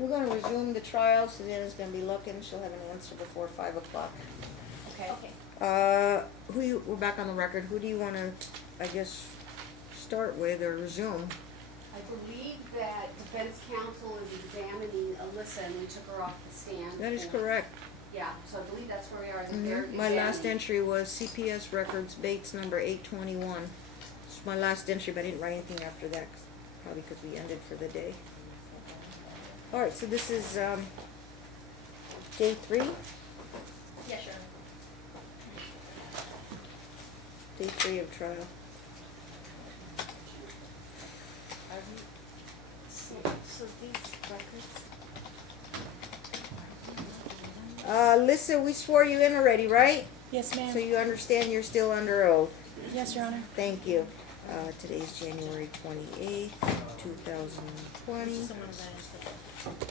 We're gonna resume the trial. Susanna's gonna be looking. She'll have an answer before 5 o'clock. Okay. We're back on the record. Who do you wanna, I guess, start with or resume? I believe that defense counsel is examining Alyssa and we took her off the stand. That is correct. Yeah, so I believe that's where we are. They're My last examining. entry was CPS records, Bates number 821. It's my last entry, but I didn't write anything after that, probably because we ended for the day. All right, so this is day 3. Yeah, sure. Day 3 of trial. So these records. Lisa, we swore you in already, right? Yes, ma'am. So you understand you're still under oath. Yes, Your Honor. Thank you. Today's January 28th, 2020. Okay,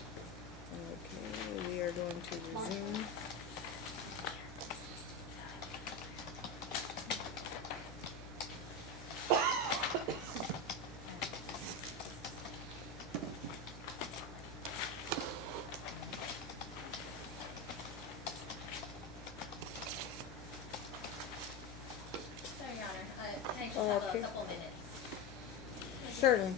we are going to resume. Sorry, Your Honor. Can I just have Okay. a couple minutes? Certainly.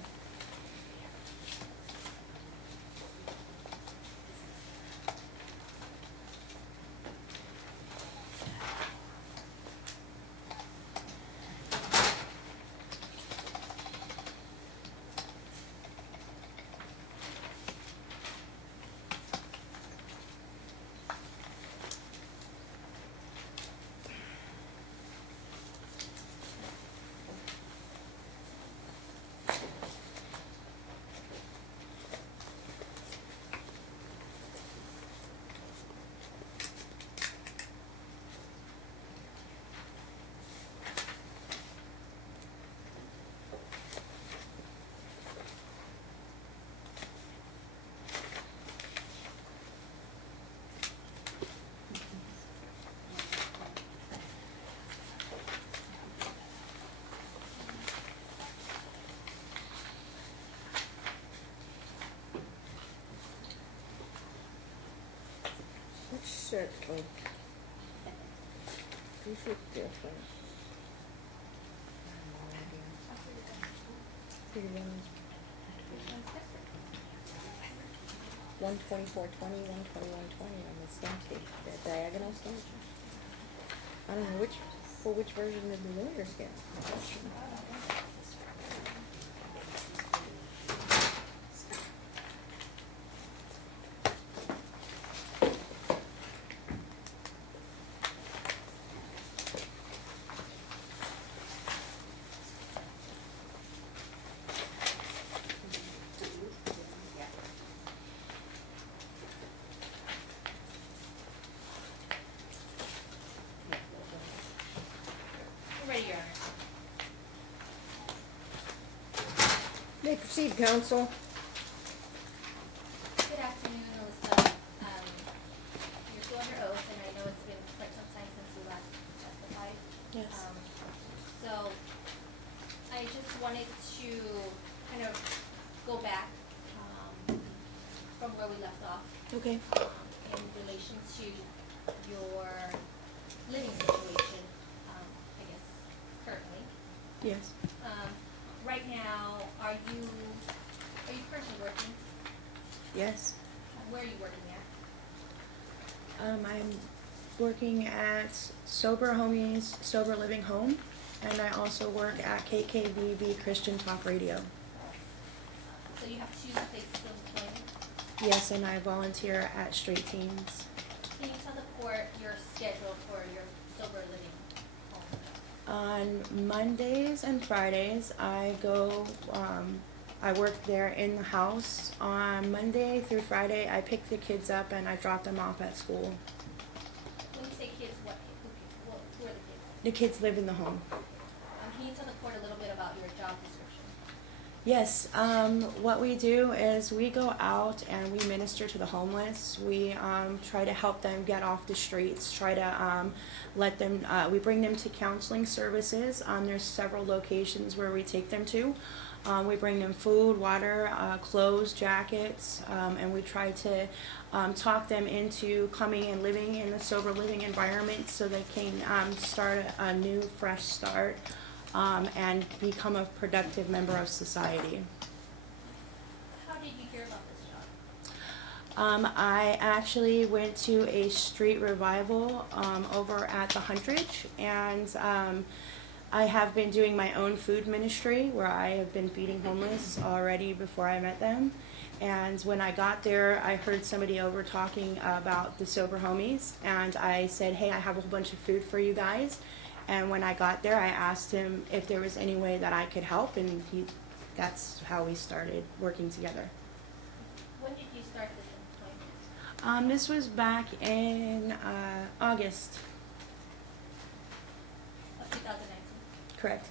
Which set of these look different. Figure one- 124.20, 121.20 on the stamp tape, that diagonal stamp. I don't know which version did the lawyers get. I'm ready, Your Honor. May proceed, counsel. Good afternoon, Alyssa. You're still under oath, and I know it's been quite some time since you last testified. Yes. So, I just wanted to kind of go back from where we left off Okay. in relation to your living situation, I guess, currently. Yes. Right now, are you currently working? Yes. Where are you working at? I'm working at Sober Homies Sober Living Home, and I also work at KKVB Christian Talk Radio. So you have 2 places of employment. Yes, and I volunteer at Straight Teens. Can you tell the court your schedule for your sober living home? On Mondays and Fridays, I go, I work there in the house. On Monday through Friday, I pick the kids up and I drop them off at school. When you say kids, who are the kids? The kids live in the home. Can you tell the court a little bit about your job description? Yes, what we do is we go out and we minister to the homeless. We try to help them get off the streets, try to let them, we bring them to counseling services. There's several locations where we take them to. We bring them food, water, clothes, jackets, and we try to talk them into coming and living in a sober living environment so they can start a new, fresh start and become a productive member of society. How did you hear about this job? I actually went to a street revival over at the Huntridge, and I have been doing my own food ministry where I have been feeding homeless already before I met them. And when I got there, I heard somebody over talking about the Sober Homies, and I said, hey, I have a whole bunch of food for you guys. And when I got there, I asked him if there was any way that I could help, and that's how we started working together. When did you start this employment? This was back in August. Of 2019? Correct.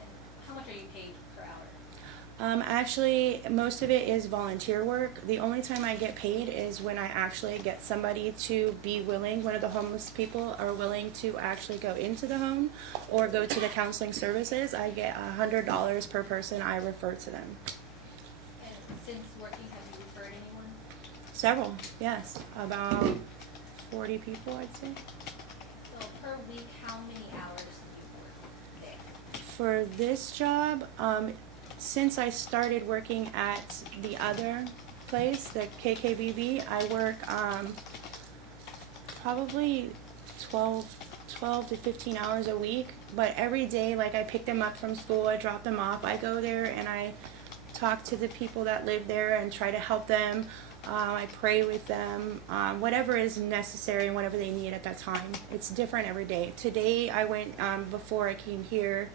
And how much are you paid per hour? Actually, most of it is volunteer work. The only time I get paid is when I actually get somebody to be willing, one of the homeless people are willing to actually go into the home or go to the counseling services. I get $100 per person I refer to them. And since working, have you referred anyone? Several, yes. About 40 people, I'd say. So per week, how many hours do you work a day? For this job, since I started working at the other place, the KKBB, I work probably 12 to 15 hours a week. But every day, like I pick them up from school, I drop them off, I go there and I talk to the people that live there and try to help them. I pray with them, whatever is necessary and whatever they need at that time. It's different every day. Today I went, before I came here,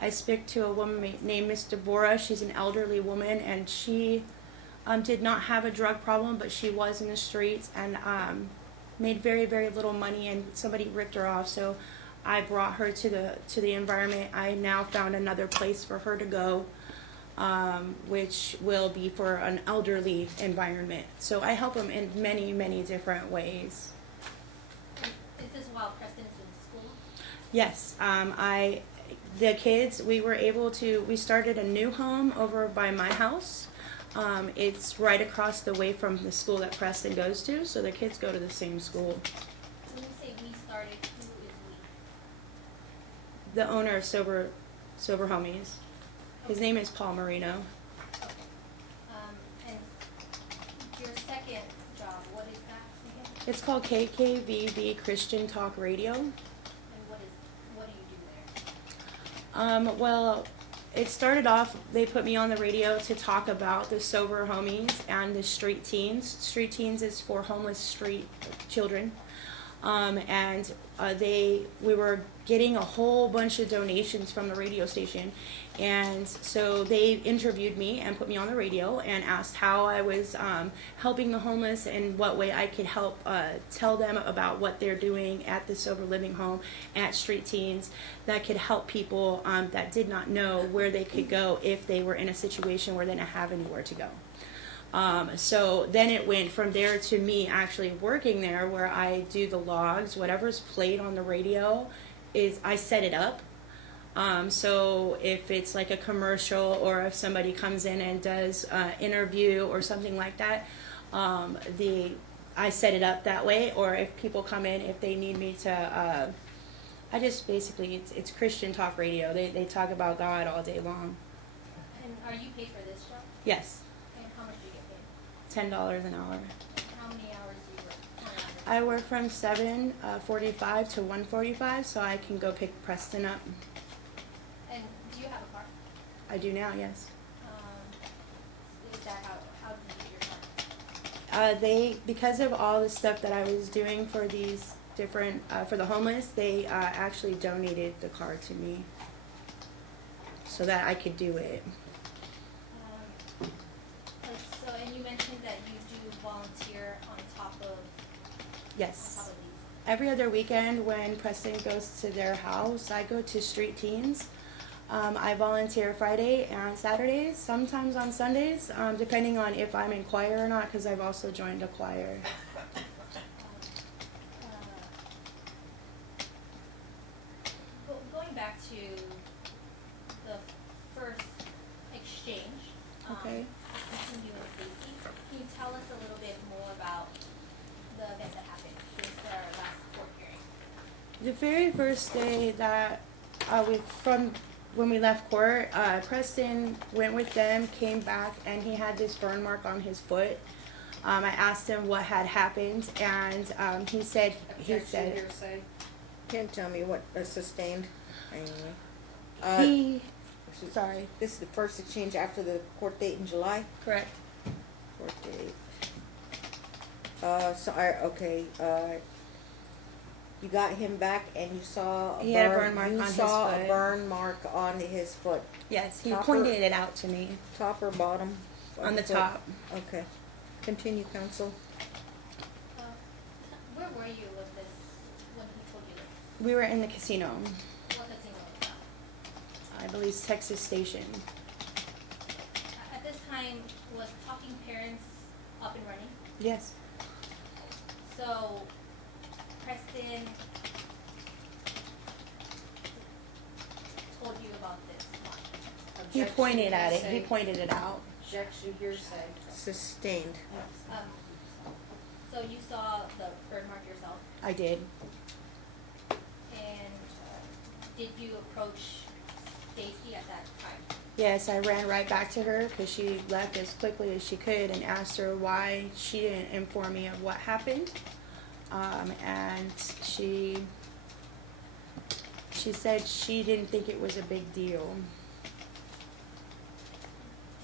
I spoke to a woman named Miss Deborah. She's an elderly woman, and she did not have a drug problem, but she was in the streets and made very, very little money, and somebody ripped her off. So I brought her to the environment. I now found another place for her to go, which will be for an elderly environment. So I help them in many, many different ways. Is this while Preston is in school? Yes, the kids, we started a new home over by my house. It's right across the way from the school that Preston goes to, so the kids go to the same school. When you say we started, who is we? The owner of Sober Homies. His name is Paul Marino. And your second job, what is that again? It's called KKVB Christian Talk Radio. And what do you do there? Well, it started off, they put me on the radio to talk about the Sober Homies and the Street Teens. Street Teens is for homeless street children. We were getting a whole bunch of donations from the radio station, and so they interviewed me and put me on the radio and asked how I was helping the homeless and what way I could help tell them about what they're doing at the Sober Living Home, at Street Teens, that could help people that did not know where they could go if they were in a situation where they didn't have anywhere to go. So then it went from there to me actually working there, where I do the logs. Whatever's played on the radio is I set it up. So if it's like a commercial, or if somebody comes in and does an interview or something like that, I set it up that way. Or if people come in, if they need me to, I just basically, it's Christian talk radio. They talk about God all day long. And are you paid for this job? Yes. And how much do you get paid? $10 an hour. And how many hours do you work? I work from 7:45 to 1:45, so I can go pick Preston up. And do you have a car? I do now, yes. Is that how do you get your car? Because of all the stuff that I was doing for these different, for the homeless, they actually donated the car to me so that I could do it. So, and you mentioned that you do volunteer on top of Yes. these. Every other weekend when Preston goes to their house, I go to Street Teens. I volunteer Friday and Saturdays, sometimes on Sundays, depending on if I'm in choir or not, because I've also joined a choir. Going back to the first a little bit more about the events that happened since our last court hearing? The very first day that when we left court, Preston went with them, came back, and he had this burn mark on his foot. I asked him what had happened, and he said Objection, hearsay. Can't tell me what sustained. Anyway. Sorry. This is the first exchange after the court date in July? Correct. Court date. You got him back and you saw He had a burn mark on his saw a foot. burn mark on his foot. Yes, he Top pointed it out to me. Top or bottom? of On the foot? top. Okay. Continue, counsel. Where were you with this when he told you this? We were in the casino. What casino was that? I believe Texas Station. At this time, was Talking Parents up and running? Yes. So, Preston told you about this one. He Objection, pointed at it. He hearsay. pointed it out. Objection, hearsay. Sustained. So you saw the burn mark yourself, I did. and did you approach Stacy at that time? Yes, I ran right back to her because she left as quickly as she could and asked her why she didn't inform me of what happened. And she said she didn't think it was a big deal.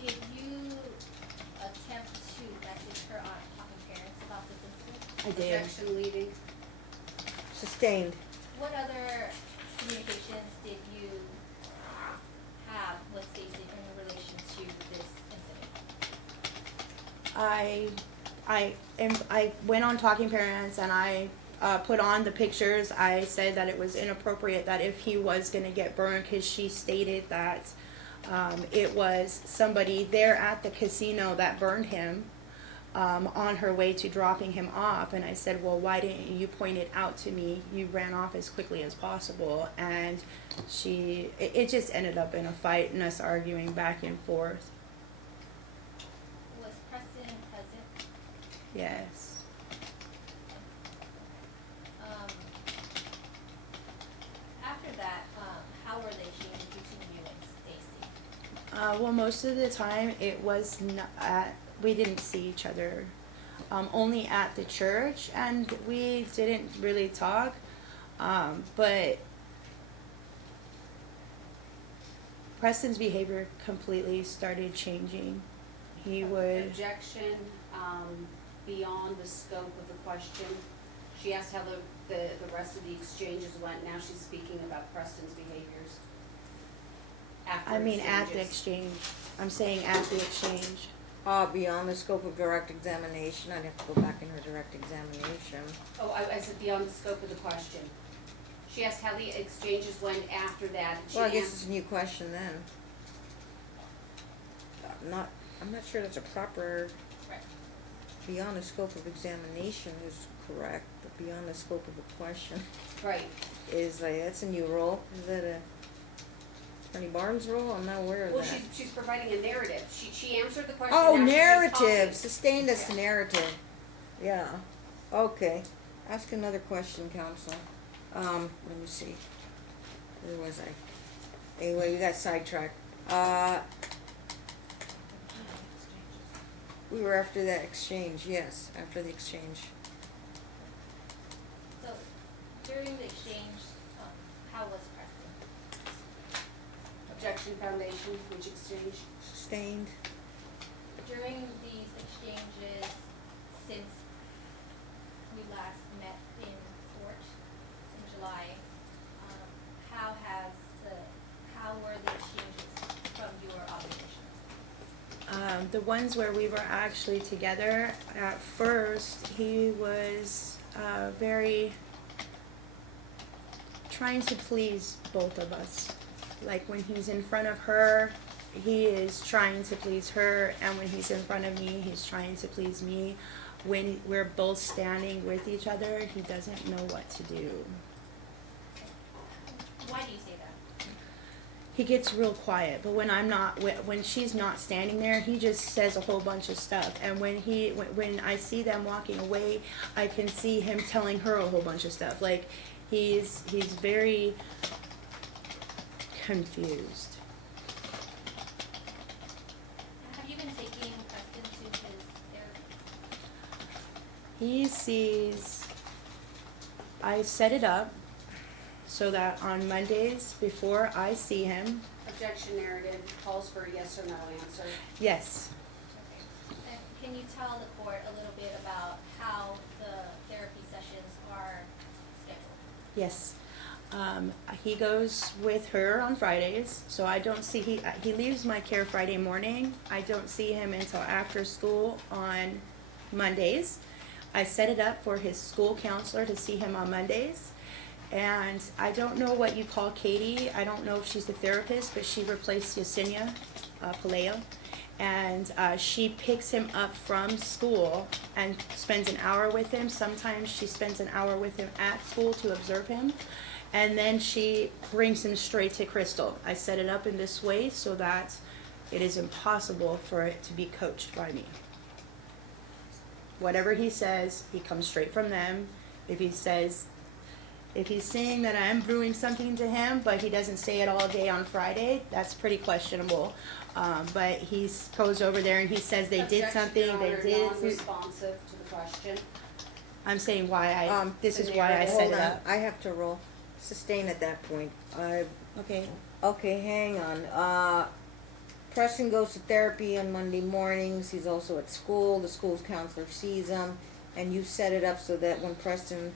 Did you attempt to message her on Talking Parents about this incident? I did. Objection, leading. Sustained. What other communications did you have with Stacy in relation to this incident? I went on Talking Parents and I put on the pictures. I said that it was inappropriate that if he was going to get burned, because she stated that it was somebody there at the casino that burned him on her way to dropping him off. And I said, well, why didn't you point it out to me? You ran off as quickly as possible. And it just ended up in a fight and us arguing back and forth. Was Preston present? Yes. After that, how were they exchanging between you and Stacy? Well, most of the time it was we didn't see each other, only at the church, and we didn't really talk, but Preston's behavior completely started changing. He would, Objection, beyond the scope of the question. She asked how the rest of the exchanges went. Now she's speaking about Preston's behaviors. After at the exchanges. exchange. I'm saying at the exchange. Beyond the scope of direct examination. I'd have to go back in her direct examination. Oh, I said beyond the scope of the question. She asked how the exchanges went after that. And she Well, I guess answered- it's a new question then. I'm not sure that's a proper, Right. beyond the scope of examination is correct, but beyond the scope of a question Right. is that's a new rule. Is that a Attorney Barnes rule? I'm not aware of Well, that. she's providing a narrative. She answered the question. Oh, now she's just narrative, talking. sustained as Yeah. narrative. Yeah, okay. Ask another question, counsel. Let me see. Where was I? Anyway, we got sidetracked. We were after that exchange, yes, after the exchange. So, during the exchange, how was Preston? Objection foundation, which exchange? Sustained. During these exchanges, since we last met in court in July, how were the exchanges from your observation? The ones where we were actually together, at first, he was very trying to please both of us. Like when he's in front of her, he is trying to please her, and when he's in front of me, he's trying to please me. When we're both standing with each other, he doesn't know what to do. Why do you say that? he gets real quiet. But when I'm not, when she's not standing there, he just says a whole bunch of stuff. And when I see them walking away, I can see him telling her a whole bunch of stuff. Like he's very confused. Have you been taking Preston to his therapy? He sees, I set it up so that on Mondays before I see him, Objection narrative calls for a yes or no answer. yes, Okay. And can you tell the court a little bit about how the therapy sessions are scheduled? yes. He goes with her on Fridays, so I don't see, he leaves my care Friday morning. I don't see him until after school on Mondays. I set it up for his school counselor to see him on Mondays. And I don't know what you call Katie. I don't know if she's the therapist, but she replaced Yesenia Paleo. And she picks him up from school and spends an hour with him. Sometimes she spends an hour with him at school to observe him. And then she brings him straight to Crystal. I set it up in this way so that it is impossible for it to be coached by me. Whatever he says, he comes straight from them. If he's saying that I'm brewing something to him, but he doesn't say it all day on Friday, that's pretty questionable. But he goes over there and he says they did something, they did. Non-responsive to the question. I'm saying why this is why I set Hold it on, up. I have to roll. Sustain at that point. Okay. Okay, hang on. Preston goes to therapy on Monday mornings. He's also at school. The school's counselor sees him, and you set it up so that when Preston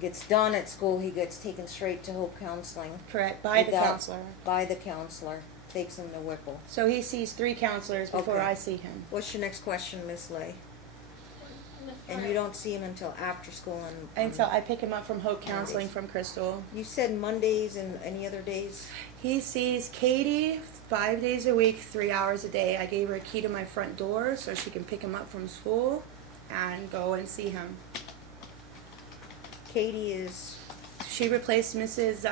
gets done at school, he gets taken straight to Hope Counseling. Correct, by the Without- counselor. By the counselor. Takes him to Whipple. So he sees 3 counselors before Okay. I see him. What's your next question, Miss Lay? Ms. And Flores, you don't see him until after school and Until I pick him up from Hope Counseling from Crystal. You said Mondays and any other days? He sees Katie 5 days a week, 3 hours a day. I gave her a key to my front door so she can pick him up from school and go and see him. Katie is She replaced Mrs.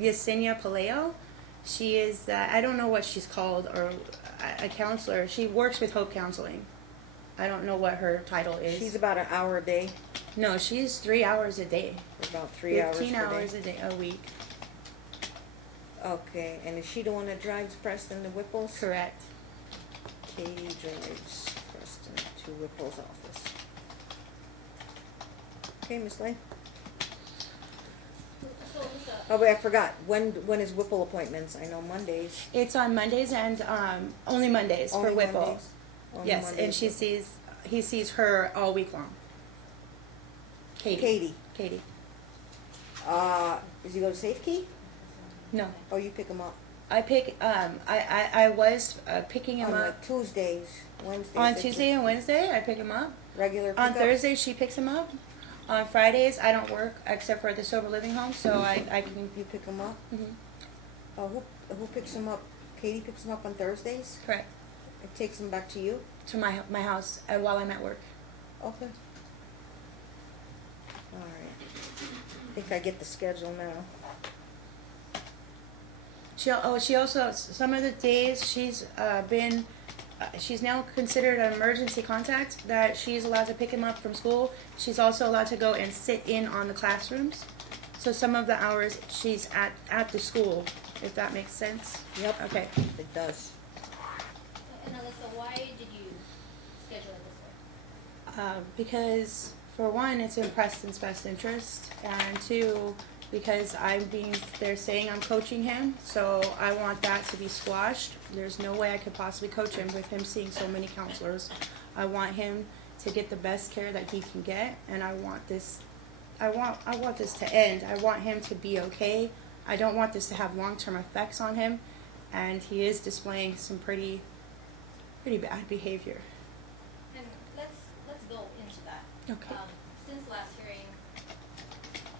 Yesenia Paleo. She is, I don't know what she's called, or a counselor. She works with Hope Counseling. I don't know what her title is. she's about an hour a day. No, she's 3 hours a day. About 3 hours per 15 day. hours a day, a week. Okay, and is she the one that drives Preston to Whipple's? Correct. Katie drives Preston to Whipple's office. Okay, Miss Lay. so Lisa, Oh, wait, I forgot. When is Whipple appointments? I know Mondays. It's on Mondays and only Mondays Only for Whipple. Mondays? Only Yes, and Mondays. he sees her all week long. Katie. Katie. Does he go to Safe Key? No, Or you pick him up? I pick. I was picking him On up like Tuesdays, Wednesdays. on they Tuesday and Wednesday. I pick him up. Regular On pickup? Thursday, she picks him up. On Fridays, I don't work except for the sober living home, so I can. You pick him up? Mhm. Who picks him up? Katie picks him up on Thursdays? Correct. It takes him back to you? To my house while I'm at work. Okay. Alright. I think I get the schedule now. She also some of the days she's been. She's now considered an emergency contact that she's allowed to pick him up from school. She's also allowed to go and sit in on the classrooms. So some of the hours she's at the school, if that makes sense. Yep. Okay. It does. and Alyssa, why did you schedule it this way? Because for one, it's in Preston's best interest, and two, because they're saying I'm coaching him, so I want that to be squashed. There's no way I could possibly coach him with him seeing so many counselors. I want him to get the best care that he can get, and I want this to end. I want him to be okay. I don't want this to have long-term effects on him, and he is displaying some pretty bad behavior. And let's go into that. Okay. Since last hearing,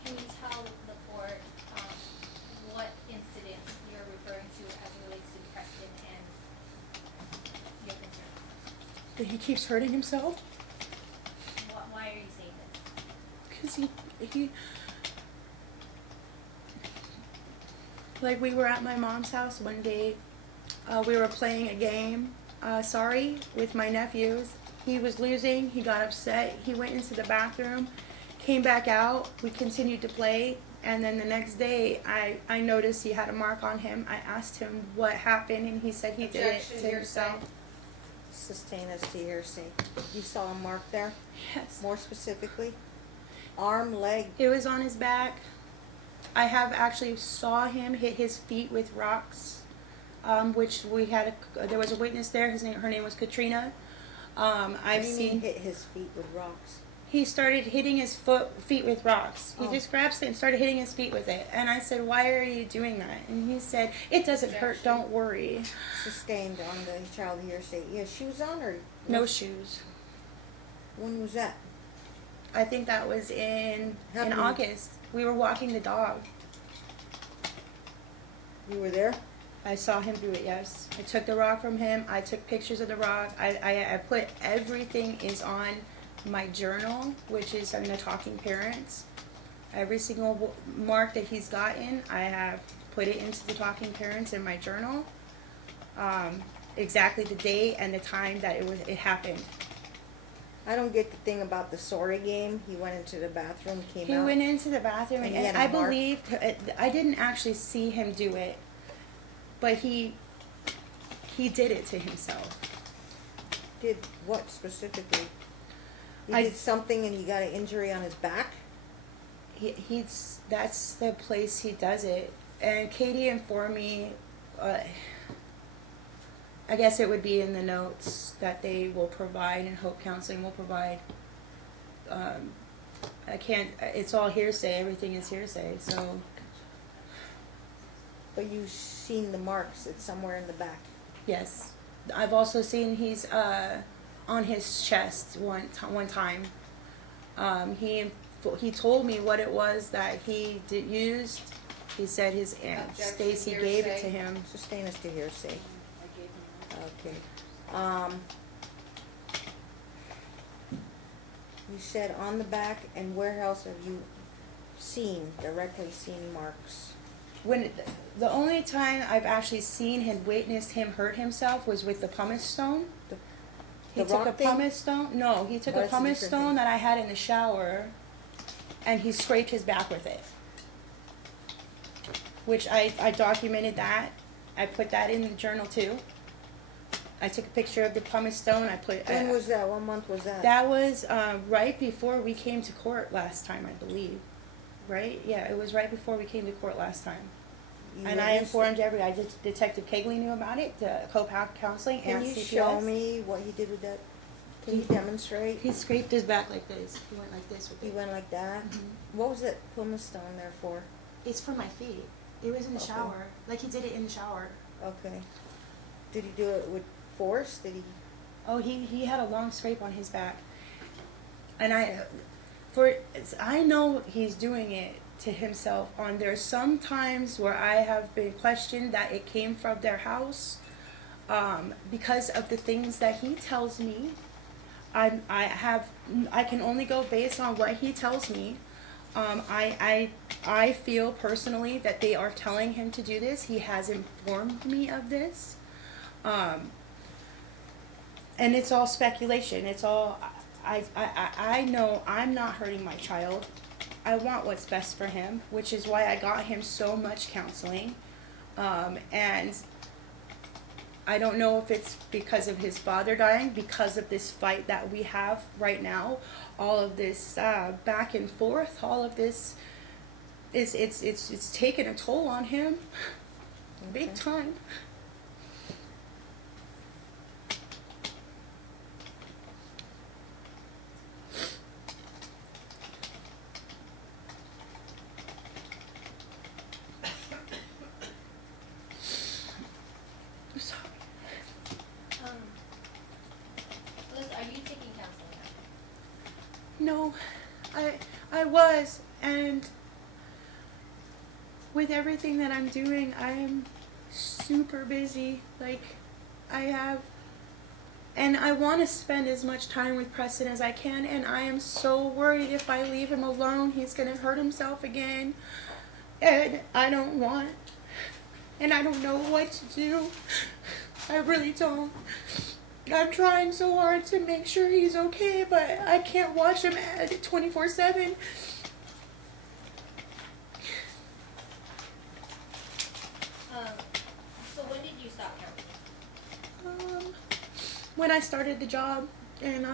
can you tell the court what incident you're referring to as it relates to Preston and your concern? That he keeps hurting himself. Why are you saying this? Because Like, we were at my mom's house one day. We were playing a game, sorry, with my nephews. He was losing. He got upset. He went into the bathroom, came back out. We continued to play. And then the next day, I noticed he had a mark on him. I asked him what happened, and he said he did it Objection, to himself. Sustain as to hearsay. You saw a mark there? Yes. More specifically? Arm, leg? It was on his back. I have actually saw him hit his feet with rocks, which we had. There was a witness there. Her name was Katrina. What I've do you seen. mean hit his feet with rocks? He started hitting his feet with rocks. He Oh. just grabbed it and started hitting his feet with it. And I said, "Why are you doing that?" And he said, "It doesn't hurt. Don't worry." Sustained on the child hearsay. You have shoes on or? No shoes. When was that? I think that was in Happened- August. We were walking the dog. You were there? I saw him do it, yes. I took the rock from him. I took pictures of the rock. I put everything is on my journal, which is on the Talking Parents. Every single mark that he's gotten, I have put it into the Talking Parents in my journal. Exactly the date and the time that it happened. I don't get the thing about the sorry game. He went into the bathroom, came He out. went into the bathroom, And and, he had a I mark? believe I didn't actually see him do it, but he did it to himself. Did what specifically? He I- did something and he got an injury on his back? He's that's the place he does it. And Katie informed me. I guess it would be in the notes that they will provide, and Hope Counseling will provide. I can't. It's all hearsay. Everything is hearsay. So But you've seen the marks. It's somewhere in the back. yes, I've also seen he's on his chest one time. He told me what it was that he used. He said his aunt Objection, Stacy gave it to hearsay. him. Sustain as to hearsay. I gave him Okay. You said on the back, and where else have you directly seen marks? When the only time I've actually seen him, witnessed him hurt himself was with the pumice stone. He The took a rock thing? pumice stone. No, he took Oh, a that's a pumice different stone thing. that I had in the shower, and he scraped his back with it. Which I documented that. I put that in the journal too. I took a picture of the pumice stone. I put. When was that? What month was that? That was right before we came to court last time, I believe. Right? Yeah, it was right before we came to court last time. You And I witnessed it? informed Detective Kegley knew about it, the co-pack counseling, Can and you CPS. show me what he did with that? Can you demonstrate? He scraped his back like this. He went like this with He it. went like that? Mhm. What was that pumice stone there for? It's for my feet. It was in the Okay. shower. Like he did it in the shower. Okay. Did he do it with force? Did he? Oh, he had a long scrape on his back. And I know he's doing it to himself. There's some times where I have been questioned that it came from their house, because of the things that he tells me. I can only go based on what he tells me. I feel personally that they are telling him to do this. He has informed me of this. And it's all speculation. It's all, I know I'm not hurting my child. I want what's best for him, which is why I got him so much counseling. And I don't know if it's because of his father dying, because of this fight that we have right now, all of this back and forth, all of this, it's taken a toll on him, big Okay. time. Sorry. Liz, are you taking counseling No, now? I was, and with everything that I'm doing, I am super busy. Like, and I want to spend as much time with Preston as I can, and I am so worried if I leave him alone, he's going to hurt himself again, and I don't want and I don't know what to do. I really don't. I'm trying so hard to make sure he's okay, but I can't watch him at it 24/7. So when did you stop counseling? When I started the job and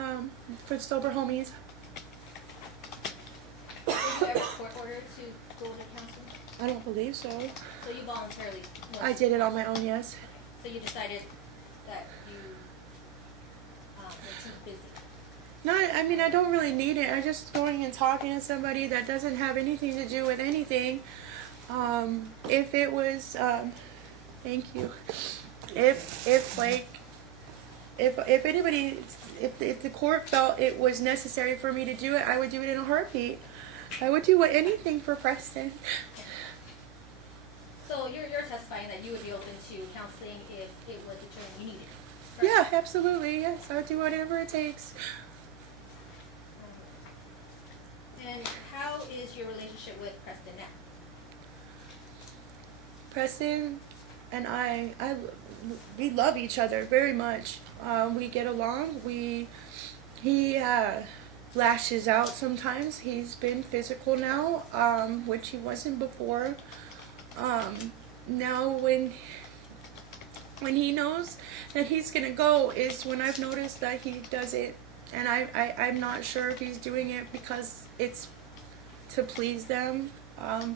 for Sober Homies. Were you ever court ordered to go to counseling? I don't believe so. So you voluntarily went I to did it on my counseling? own, yes. So you decided that you were too busy. No, I mean, I don't really need it. I'm just going and talking to somebody that doesn't have anything to do with anything. If it was, thank you. If anybody, if the court felt it was necessary for me to do it, I would do it in a heartbeat. I would do anything for Preston. So you're testifying that you would be open to counseling if it was determined you needed it, correct? Yeah, absolutely. Yes, I would do whatever it takes. And how is your relationship with Preston now? Preston and we love each other very much. We get along. He lashes out sometimes. He's been physical now, which he wasn't before. Now when he knows that he's gonna go is when I've noticed that he does it, and I'm not sure if he's doing it because it's to please them,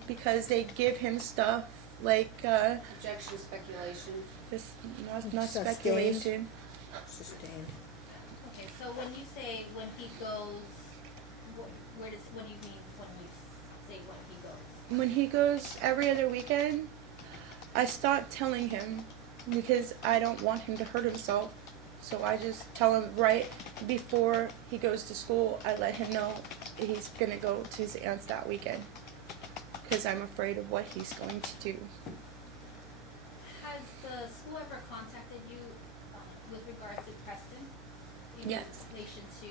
because they give him stuff like Objection, speculation. this, not Sustained. speculation. Sustained. Okay, so when you say when he goes, what do you mean when you say when he goes? When he goes every other weekend, I stop telling him because I don't want him to hurt himself. So I just tell him right before he goes to school, I let him know he's going to go to his aunt's that weekend because I'm afraid of what he's going to do. Has the school ever contacted you with regards to Preston? In Yes. relation to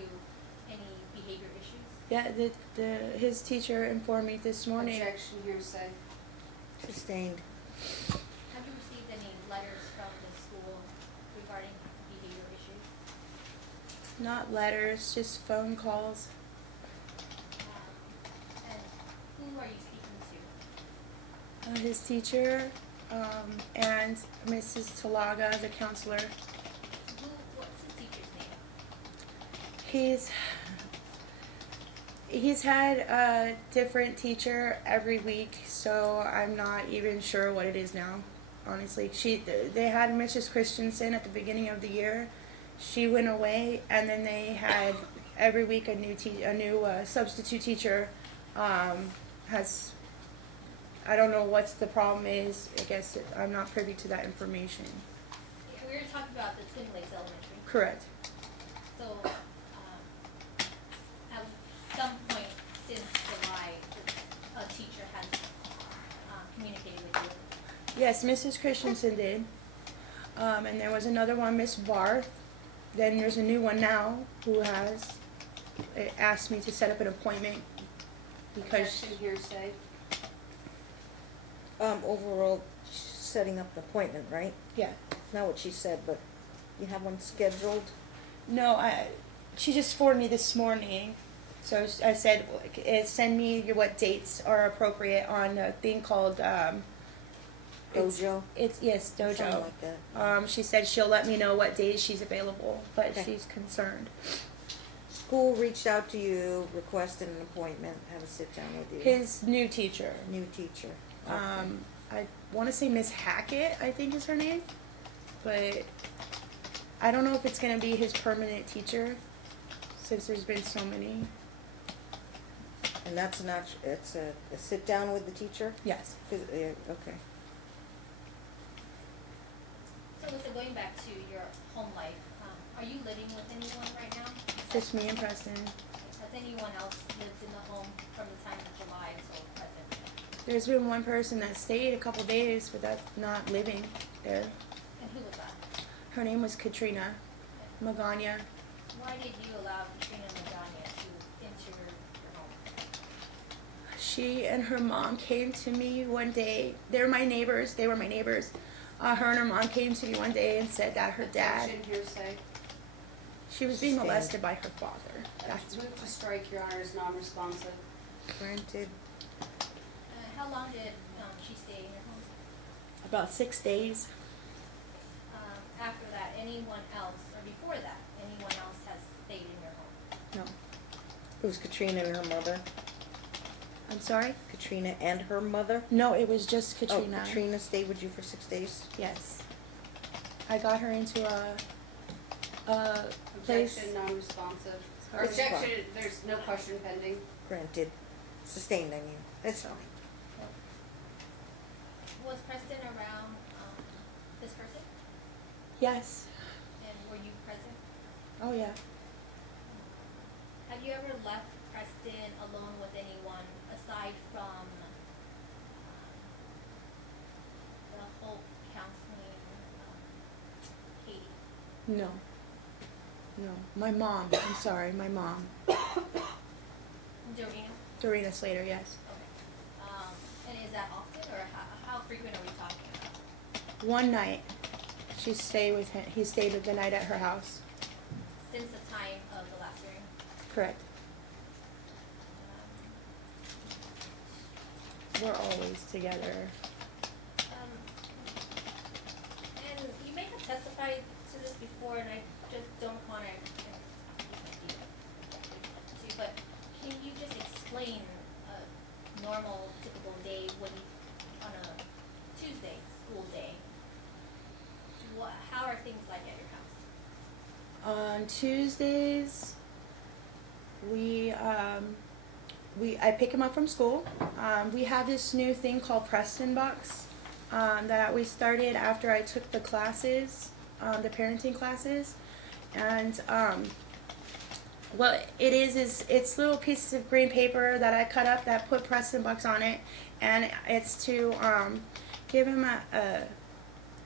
any behavior issues? Yeah, his teacher informed me this morning. Objection, hearsay. Sustained. Have you received any letters from the school regarding behavior issues? Not letters, just phone calls. And who are you speaking to? His teacher and Mrs. Talaga, the counselor. What's his teacher's name? He's had a different teacher every week, so I'm not even sure what it is now. Honestly, they had Mrs. Christensen at the beginning of the year. She went away, and then they had every week a new substitute teacher. I don't know what the problem is. I guess I'm not privy to that information. Yeah, we were talking about the Twin Lakes Elementary. Correct. So, at some point since July, a teacher has communicated with you. Yes, Mrs. Christensen did. And there was another one, Miss Barth. Then there's a new one now who has asked me to set up an appointment because Objection, hearsay. Overall, setting up the appointment, right? yeah. Not what she said, but you have one scheduled? No, she just forwarded me this morning. So I said, send me what dates are appropriate on a thing called Dojo? It's yes, Something Dojo. like that. She said she'll let me know what days she's available, but Okay. she's concerned. School reached out to you, requested an appointment, have a sit down with you. His new teacher. New teacher. I want to say Miss Hackett, I think is her name, but I don't know if it's going to be his permanent teacher since there's been so many. And that's it's a sit down with the teacher? Yes. Okay. So, listen, going back to your home life, are you living with anyone right now? Just me and Preston. Has anyone else lived in the home from the time of July until present? There's been one person that stayed a couple days, but that's not living there. And who was that? Her name was Katrina Magana. Why did you allow Katrina Madania to enter your home? she and her mom came to me one day. They're my neighbors. They were my neighbors. Her and her mom came to me one day and said that her dad, Objection, hearsay. she was being Sustained. molested by her father. That's Move to strike, Your Honor, is non-responsive. Granted. How long did she stay in your home? about 6 days. After that, anyone else, or before that, anyone else has stayed in your home? No. It was Katrina and her mother. I'm sorry? Katrina and her mother? No, it was just Katrina. Oh, Katrina stayed with you for 6 days? Yes. I got her into a place. Objection, non-responsive. Or That's fine. objection, there's no question pending. Granted. Sustained, I mean. That's fine. Was Preston around this person? Yes. And were you present? Oh, yeah. Have you ever left Preston alone with anyone aside from the Hope Counseling, Katie? No. No. My mom. I'm sorry. My mom. Dorina? Dorina Slater, yes. Okay. And is that often, or how frequent are we talking about? One night, she stayed with him. He stayed with the night at her house. Since the time of the last hearing? Correct. Um, We're always together. And you may have testified to this before, and I just don't want to, but can you just explain a normal, typical day when, on a Tuesday, school day? How are things like at your house? On Tuesdays, I pick him up from school. We have this new thing called Preston Box that we started after I took the classes, the parenting classes, and what it is it's little pieces of green paper that I cut up that put Preston Box on it, and it's to give him a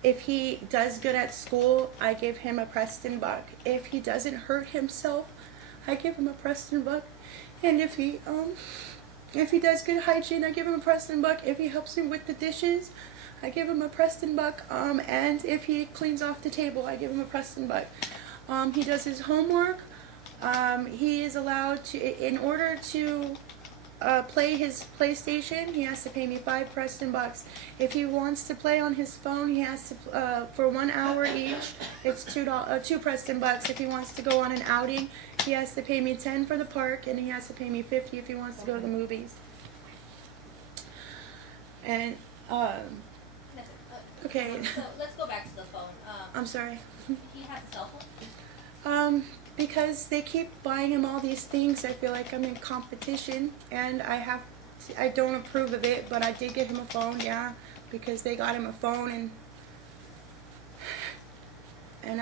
if he does good at school, I give him a Preston Buck. If he doesn't hurt himself, I give him a Preston Buck. And if he does good hygiene, I give him a Preston Buck. If he helps me with the dishes, I give him a Preston Buck. And if he cleans off the table, I give him a Preston Buck. He does his homework. He is allowed to, in order to play his PlayStation, he has to pay me 5 Preston Bucks. If he wants to play on his phone, he has to, for 1 hour each, it's $2 Preston Bucks. If he wants to go on an outing, he has to pay me 10 for the park, and he has to pay me 50 if he wants to go to the movies. And, That's it. okay. So let's go back to the phone. I'm sorry. He has a cell phone? Because they keep buying him all these things, I feel like I'm in competition, and I don't approve of it, but I did get him a phone, yeah, because they got him a phone, and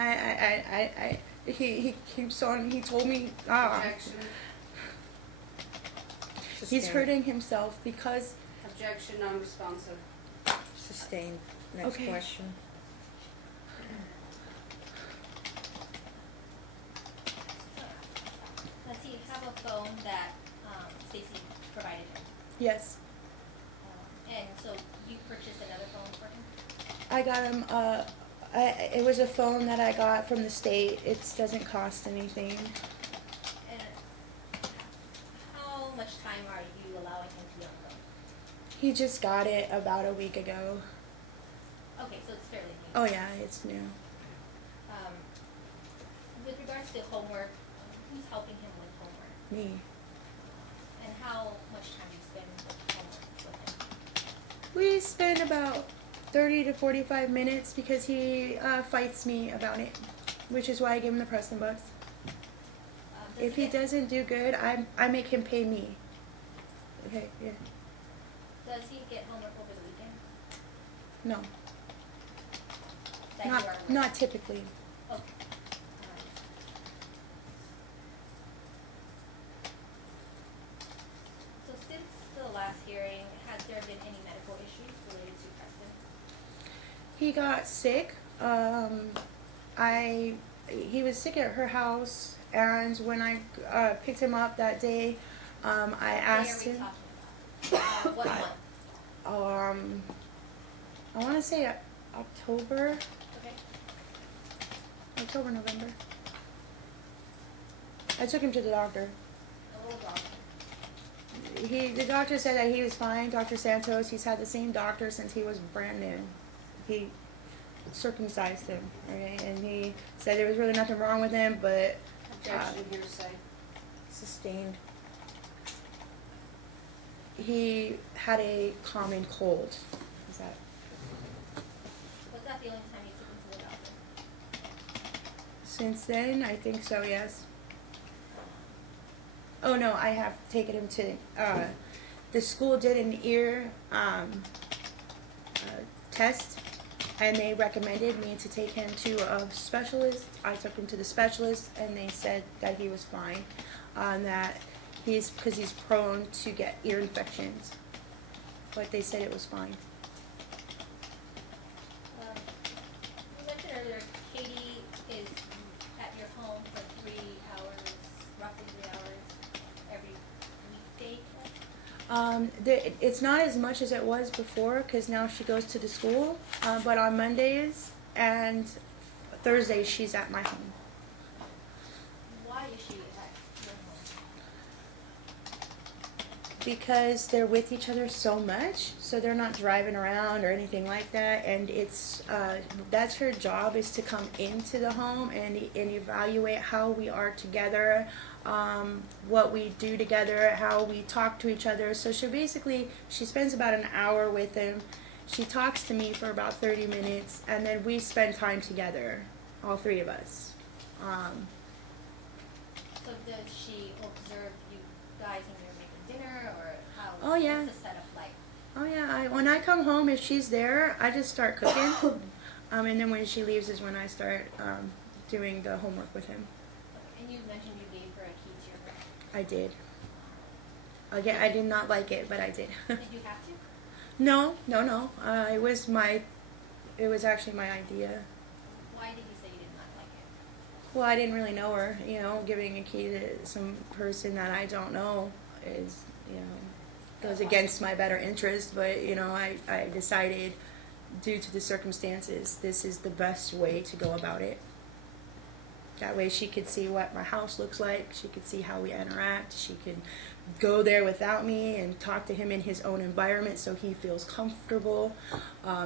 he keeps on, he told me, Objection. he's Sustained. hurting himself because, Objection, non-responsive. Sustained. Next Okay. question. Does he have a phone that Stacy provided him? yes, And so you purchased another phone for him? I got him, it was a phone that I got from the state, it doesn't cost anything. And how much time are you allowing him to be on the phone? He just got it about a week ago. Okay, so it's fairly new. Oh yeah, it's new. With regards to homework, who's helping him with homework? Me. And how much time do you spend with homework with him? We spend about 30 to 45 minutes because he fights me about it, which is why I give him the Preston Bucks. If he doesn't do good, I make him pay me. Okay, yeah. Does he get homework over the weekend? No, That you are aware of? not typically. Okay. Alright. So since the last hearing, has there been any medical issues related to Preston? He got sick. He was sick at her house, and when I picked him up that day, I asked What day are we him. talking What month? I want to say October, Okay. October, November. I took him to the doctor. A little dog. The doctor said that he was fine. Dr. Santos, he's had the same doctor since he was brand new. He circumcised him, okay, and he said there was really nothing wrong with him, but Objection, hearsay. Sustained. he had a common cold. Is that Was that the only time you took him to the doctor? since then? I think so. Yes. Oh no, I have taken him to. The school did an ear test, and they recommended me to take him to a specialist. I took him to the specialist, and they said that he was fine. That because he's prone to get ear infections, but they said it was fine. You mentioned earlier Katie is at your home for 3 hours, roughly 3 hours every weekday. It's not as much as it was before because now she goes to the school, but on Mondays and Thursdays she's at my home. Why is she at your home? Because they're with each other so much, so they're not driving around or anything like that, and it's that's her job, is to come into the home and evaluate how we are together, what we do together, how we talk to each other. So she spends about an hour with him. She talks to me for about 30 minutes, and then we spend time together, all three of us. So does she observe you guys when you're making dinner, or how? Oh, yeah. What's the setup like? Oh yeah, when I come home, if she's there, I just start cooking, and then when she leaves is when I start doing the homework with him. And you mentioned you gave her a key to your room. I did. Again, I did not like it, but I did. Did you have to? No. It was actually my idea. Why did you say you did not like it? Well, I didn't really know her. Giving a key to some person that I don't know is, goes against my better interest. But I decided, due to the circumstances, this is the best way to go about it. That way she could see what my house looks like. She could see how we interact. She could go there without me and talk to him in his own environment so he feels comfortable.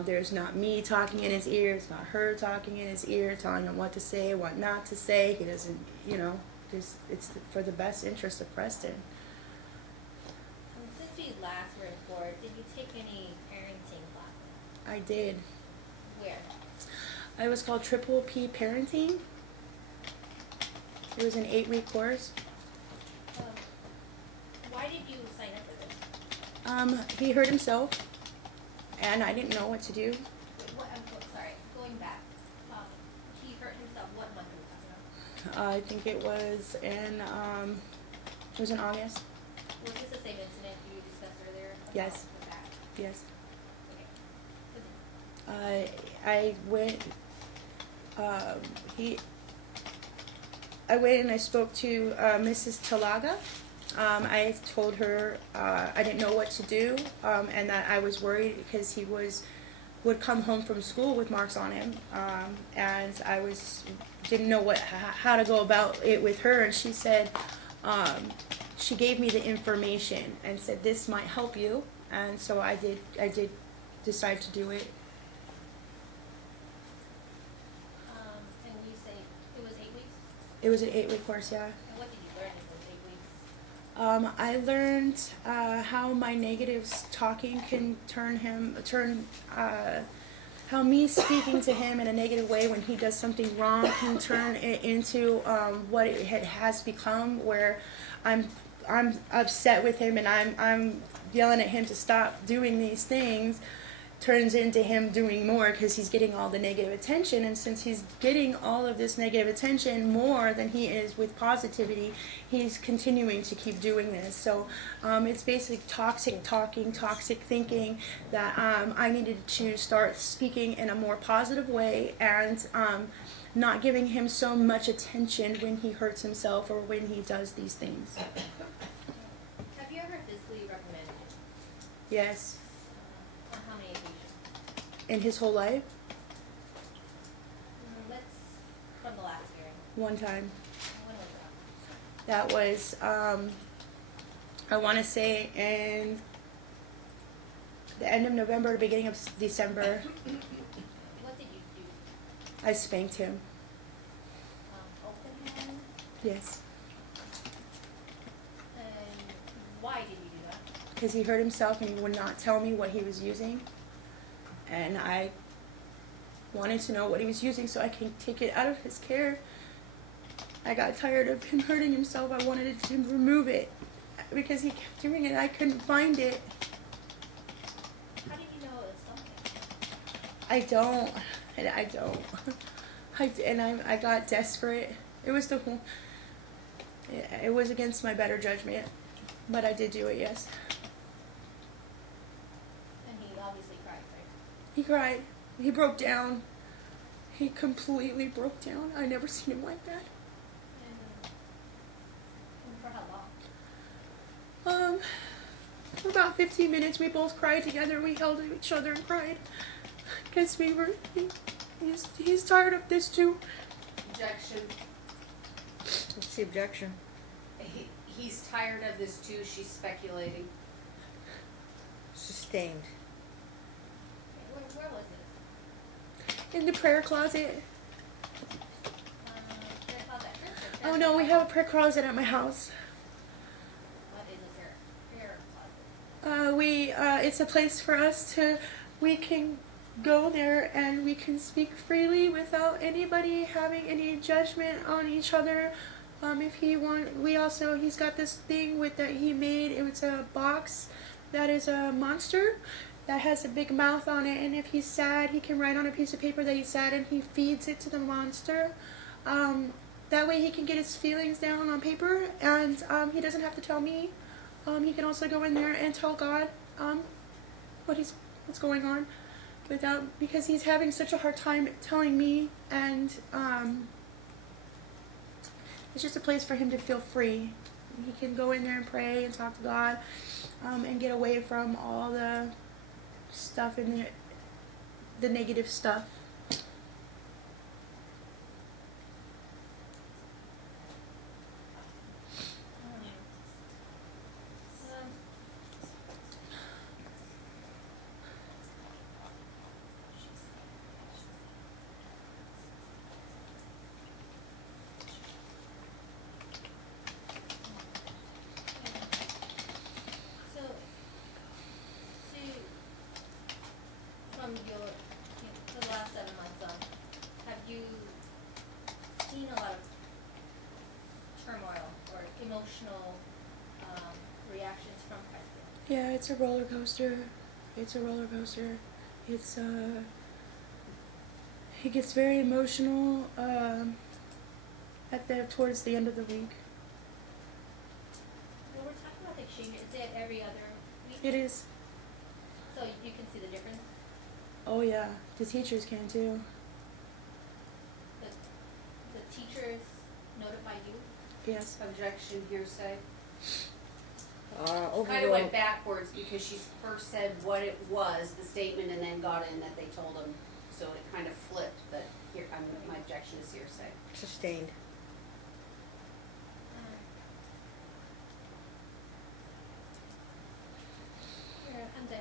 There's not me talking in his ear. It's not her talking in his ear, telling him what to say, what not to say. He doesn't, it's for the best interest of Preston. Since we last were in court, did you take any parenting classes? I did. Where? It was called Triple P Parenting. It was an 8-week course. Why did you sign up for this? He hurt himself, and I didn't know what to do. Wait, sorry, going back. He hurt himself. What month are we talking about? I think it was in August. Was this the same incident you discussed earlier? About Yes. the back? Yes. Okay. I went. I went and I spoke to Mrs. Talaga. I told her I didn't know what to do, and that I was worried because he would come home from school with marks on him, and I didn't know how to go about it with her. And she said, she gave me the information and said this might help you, and so I did decide to do it. And you say it was 8 weeks? It was an 8-week course, yeah. And what did you learn in those 8 weeks? I learned how my negative talking can how me speaking to him in a negative way when he does something wrong can turn it into what it has become, where I'm upset with him and I'm yelling at him to stop doing these things, turns into him doing more because he's getting all the negative attention. And since he's getting all of this negative attention more than he is with positivity, he's continuing to keep doing this. So it's basically toxic talking, toxic thinking, that I needed to start speaking in a more positive way and not giving him so much attention when he hurts himself or when he does these things. Have you ever physically reprimanded him? Yes. On how many occasions? In his whole life, Let's, from the last hearing, one time. when was that? That was, I want to say in the end of November, beginning of December. What did you do? I spanked him. Open hand? Yes. And why did you do that? Because he hurt himself and he would not tell me what he was using. And I wanted to know what he was using so I can take it out of his care. I got tired of him hurting himself. I wanted to remove it because he kept doing it. I couldn't find it. How did you know it was something? I don't. I got desperate. It was the whole. It was against my better judgment, but I did do it. Yes. And he obviously cried, right? He cried. He broke down. He completely broke down. I never seen him like that. And for how long? For about 15 minutes, we both cried together. We held each other and cried because we were. He's tired of this too. Objection. What's the objection? He's tired of this too, she's speculating. Sustained. Okay, where was this? In the prayer closet. Prayer closet at church or Oh prayer no, we closet? have a prayer closet at my house. What is a prayer closet? It's a place for us we can go there and we can speak freely without anybody having any judgment on each other. If he's got this thing that he made. It's a box that is a monster that has a big mouth on it, and if he's sad, he can write on a piece of paper that he's sad, and he feeds it to the monster. That way he can get his feelings down on paper, and he doesn't have to tell me. He can also go in there and tell God what's going on, because he's having such a hard time telling me, and it's just a place for him to feel free. He can go in there and pray and talk to God, and get away from all the stuff in the negative stuff. So, from for the last 7 months, have you seen a lot of turmoil or emotional reactions from Preston? Yeah, it's a roller coaster. He gets very emotional towards the end of the week. Well, we're talking about the exchange. Is it every other week? It is. So you can see the difference? Oh yeah, the teachers can too. The teachers notify you? Yes. Objection, hearsay. Kind of Overall, went backwards because she first said what it was, the statement, and then got in that they told him. So it kind of flipped, but here, my objection is hearsay. sustained. I'm done,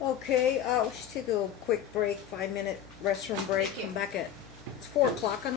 Your Honor. Okay, we should take a quick break, 5-minute restroom break. Thank you. Come back at, it's 4 o'clock on